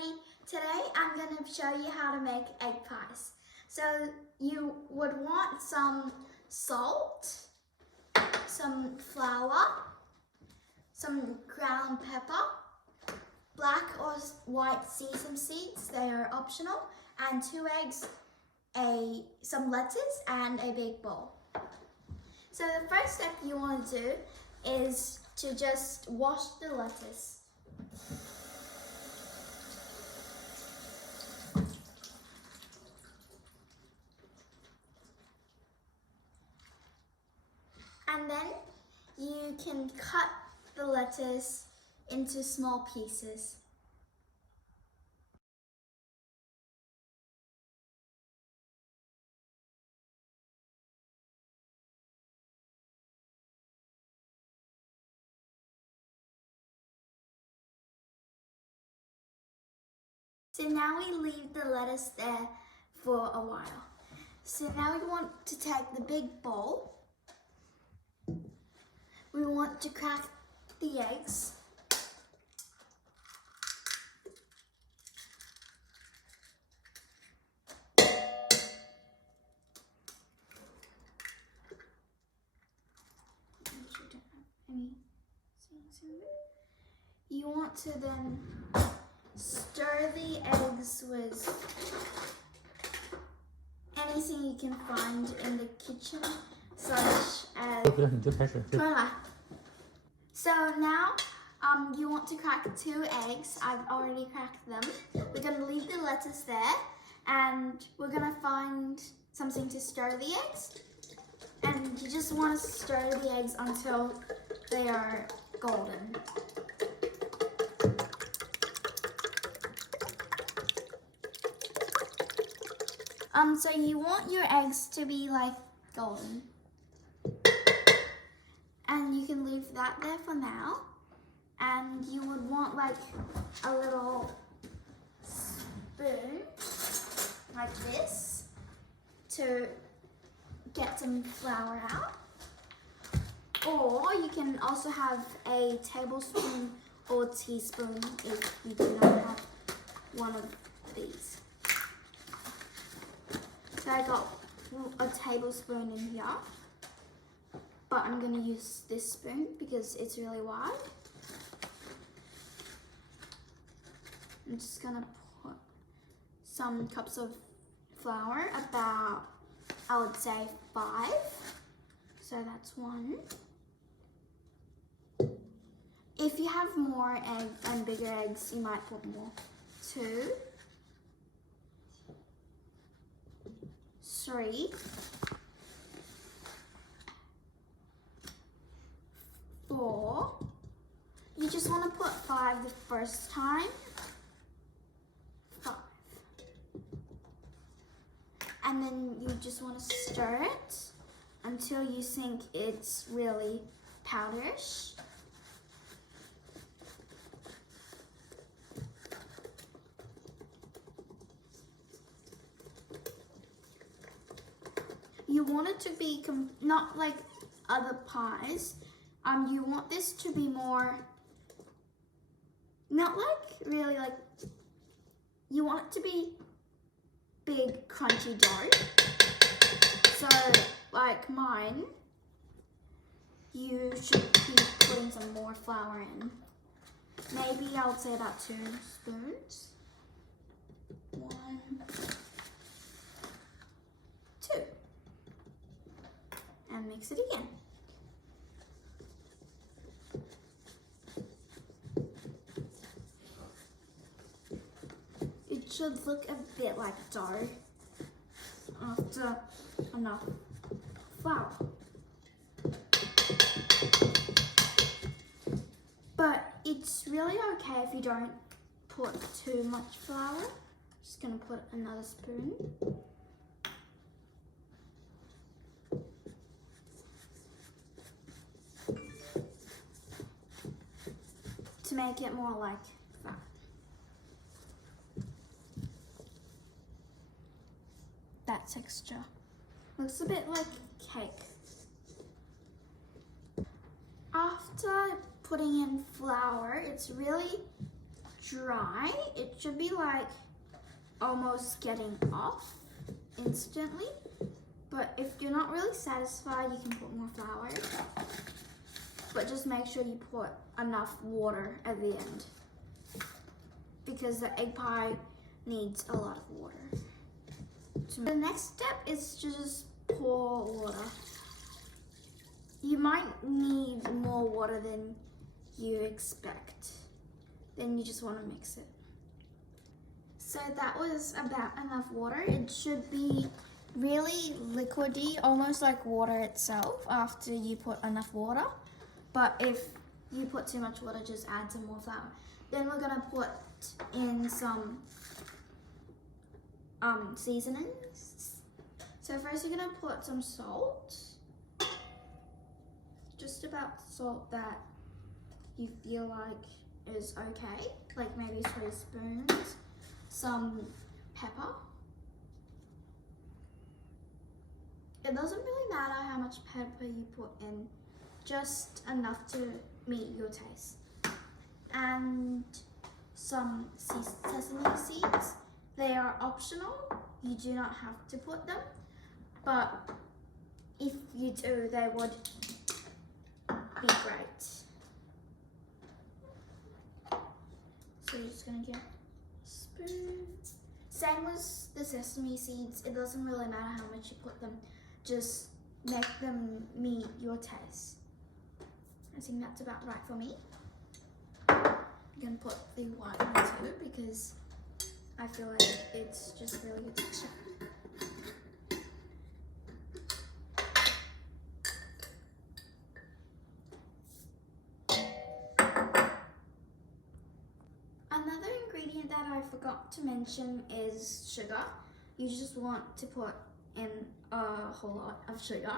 everybody, today I'm going to show you how to make egg pies. So you would want some salt, some flour, some ground pepper, black or white sesame seeds, they are optional, and 2 eggs, some lettuce and a big bowl. So the first step you want to do is to just wash the lettuce. And then you can cut the lettuce into small pieces. So now we leave the lettuce there for a while. So now we want to take the big bowl. We want to crack the eggs. You want to then stir the eggs with anything you can find in the kitchen, such as... So now you want to crack 2 eggs. I've already cracked them. We're going to leave the lettuce there and we're going to find something to stir the eggs. And you just want to stir the eggs until they are golden. So you want your eggs to be like golden. And you can leave that there for now. And you would want like a little spoon like this to get some flour out. Or you can also have a tablespoon or teaspoon if you do not have one of these. So I got a tablespoon in here, but I'm going to use this spoon because it's really wide. I'm just going to put some cups of flour, about, I would say 5. So that's 1. If you have more eggs and bigger eggs, you might put more. 2. 3. 4. You just want to put 5 the first time. 5. And then you just want to stir it until you think it's really powderish. You want it to be not like other pies. You want this to be more, not like really like, you want it to be big crunchy dough. So like mine, you should be putting some more flour in. Maybe I would say about 2 spoons. 1, 2. And mix it again. It should look a bit like dough after enough flour. But it's really okay if you don't put too much flour. Just gonna put another spoon. To make it more like that. That texture. Looks a bit like cake. After putting in flour, it's really dry, it should be like almost getting off instantly. But if you're not really satisfied, you can put more flour. But just make sure you put enough water at the end, because the egg pie needs a lot of water. The next step is to just pour water. You might need more water than you expect. Then you just want to mix it. So that was about enough water. It should be really liquidy, almost like water itself after you put enough water. But if you put too much water, just add some more flour. Then we're gonna put in some seasonings. So first you're gonna put some salt. Just about salt that you feel like is okay. Like maybe 3 spoons. Some pepper. It doesn't really matter how much pepper you put in, just enough to meet your taste. And some sesame seeds. They are optional. You do not have to put them, but if you do, they would be great. So you're just gonna get a spoon. Same with the sesame seeds. It doesn't really matter how much you put them. Just make them meet your taste. I think that's about right for me. I'm gonna put the white one too because I feel like it's just really good texture. Another ingredient that I forgot to mention is sugar. You just want to put in a whole lot of sugar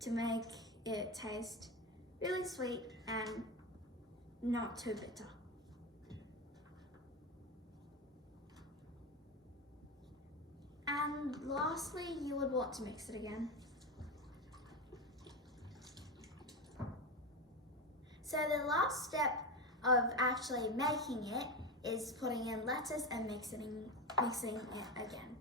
to make it taste really sweet and not too bitter. And lastly, you would want to mix it again. So the last step of actually making it is putting in lettuce and mixing it again.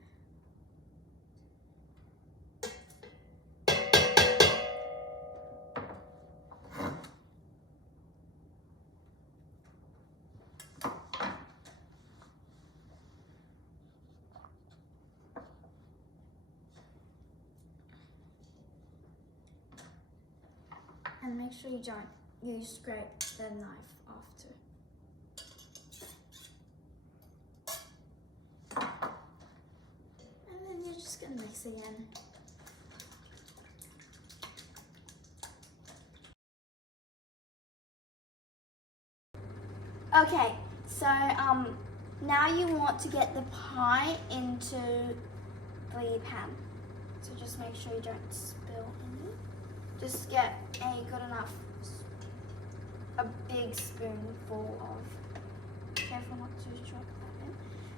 And make sure you scrape the knife after. And then you're just gonna mix again. Okay, so now you want to get the pie into the pan. So just make sure you don't spill any. Just get a good enough, a big spoonful of, careful not to drop that in.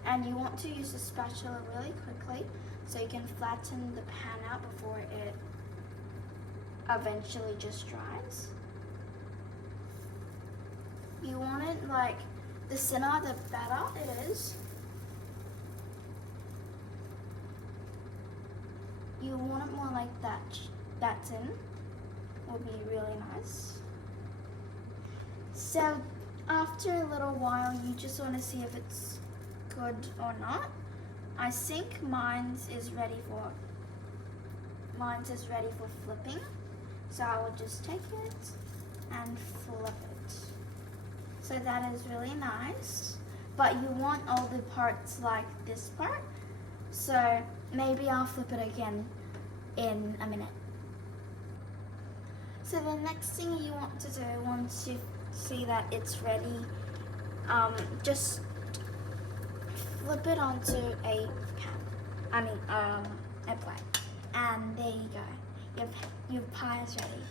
And you want to use the spatula really quickly so you can flatten the pan out before it eventually just dries. You want it like, the thinner the better it is. You want it more like that thin. Will be really nice. So after a little while, you just want to see if it's good or not. I think mine's is ready for flipping. So I will just take it and flip it. So that is really nice. But you want all the parts like this part. So maybe I'll flip it again in a minute. So the next thing you want to do once you see that it's ready, just flip it onto a pan. A plate. And there you go. Your pie is ready.